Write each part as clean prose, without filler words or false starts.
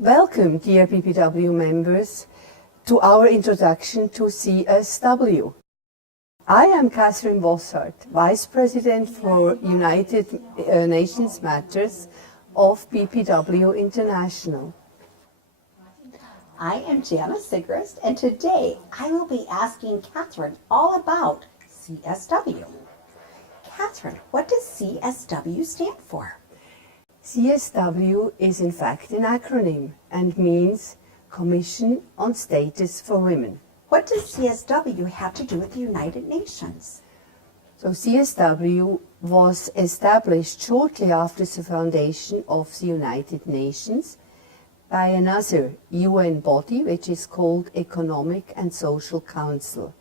Welcome, dear BPW members, to our introduction to CSW. I am Catherine Bosshart, Vice President for United Nations Matters of BPW International. I am Jana Sigrist, and today I will be asking Catherine all about CSW. Catherine, what does CSW stand for? CSW is in fact an acronym and means Commission on Status for Women. What does CSW have to do with the United Nations? So CSW was established shortly after the foundation of the United Nations by another UN body, which is called Economic and Social Council.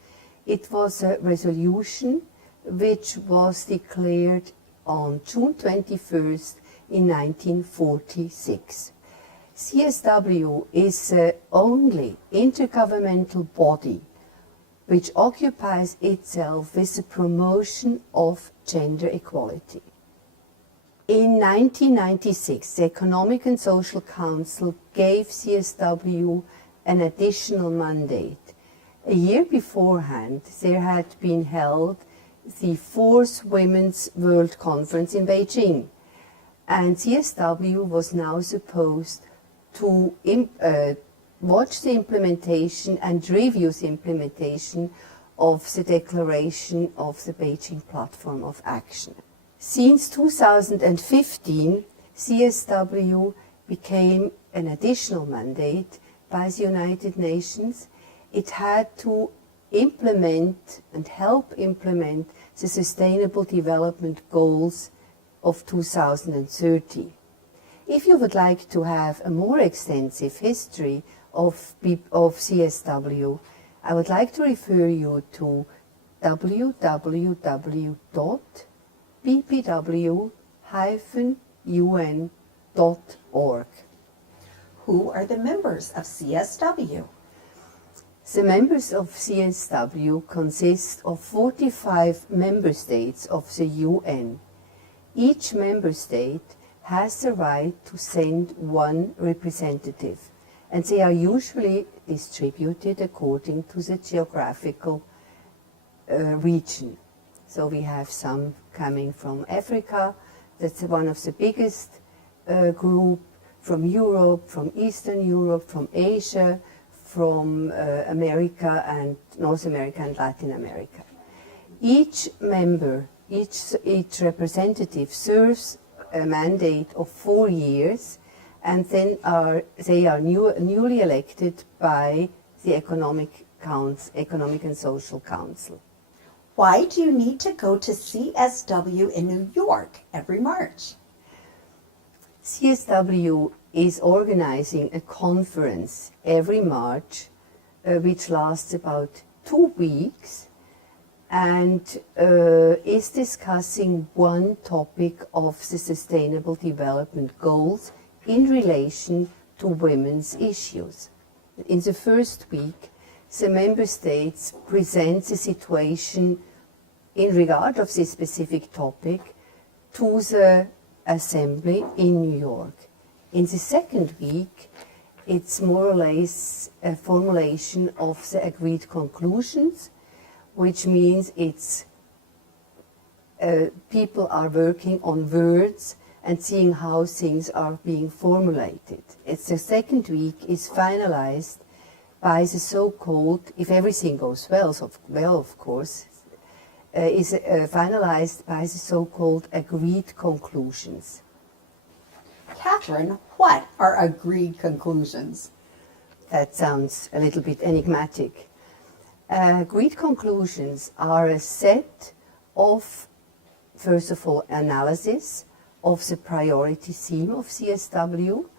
It was a resolution which was declared on June 21st in 1946. CSW is the only intergovernmental body which occupies itself with the promotion of gender equality. In 1996, the Economic and Social Council gave CSW an additional mandate. A year beforehand, there had been held the 4th Women's World Conference in Beijing, and CSW was now supposed to watch the implementation and review the implementation of the declaration of the Beijing Platform of Action. Since 2015, CSW became an additional mandate by the United Nations. It had to implement and help implement the Sustainable Development Goals of 2030. If you would like to have a more extensive history of CSW, I would like to refer you to www.bpw-un.org. Who are the members of CSW? The members of CSW consist of 45 member states of the UN. Each member state has the right to send one representative, and they are usually distributed according to the geographical region. So we have some coming from Africa, that's one of the biggest group, from Europe, from Eastern Europe, from Asia, from America and North America and Latin America. Each member, each representative serves a mandate of 4 years, and then they are newly elected by the Economic and Social Council. Why do you need to go to CSW in New York every March? CSW is organizing a conference every March which lasts about 2 weeks and is discussing one topic of the Sustainable Development Goals in relation to women's issues. In the first week, the member states present the situation in regard of this specific topic to the Assembly in New York. In the second week, it's more or less a formulation of the agreed conclusions, which means it's people are working on words and seeing how things are being formulated. It's the second week is finalized by the so-called, if everything goes well, of course, is finalized by the so-called agreed conclusions. Catherine, what are agreed conclusions? That sounds a little bit enigmatic. Agreed conclusions are a set of, first of all, analysis of the priority theme of CSW,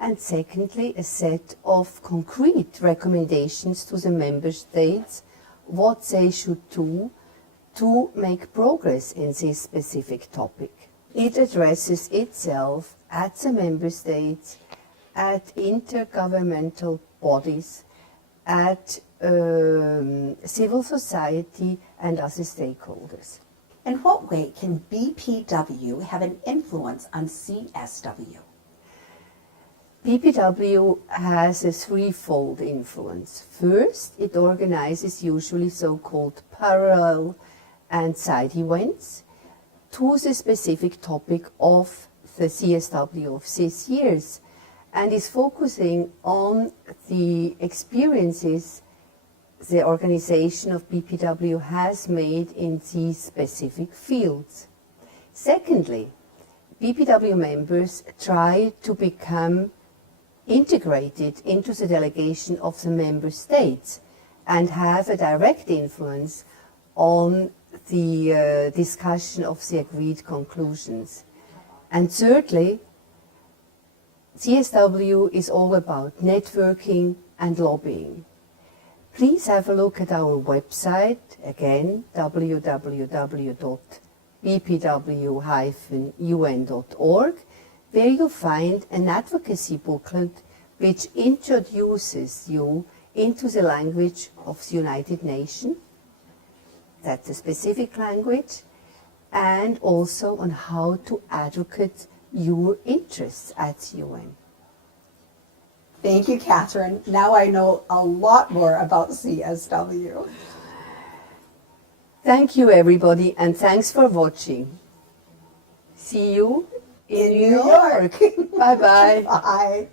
and secondly, a set of concrete recommendations to the member states what they should do to make progress in this specific topic. It addresses itself at the member states, at intergovernmental bodies, at civil society and other stakeholders. In what way can BPW have an influence on CSW? BPW has a threefold influence. First, it organizes usually so-called parallel and side events to the specific topic of the CSW of this years, and is focusing on the experiences the organization of BPW has made in these specific fields. Secondly, BPW members try to become integrated into the delegation of the member states and have a direct influence on the discussion of the agreed conclusions. And thirdly, CSW is all about networking and lobbying. Please have a look at our website, again, www.bpw-un.org, where you'll find an advocacy booklet which introduces you into the language of the United Nations, that's a specific language, and also on how to advocate your interests at the UN. Thank you, Catherine. Now I know a lot more about CSW. Thank you, everybody, and thanks for watching. See you in New York. Bye-bye. Bye.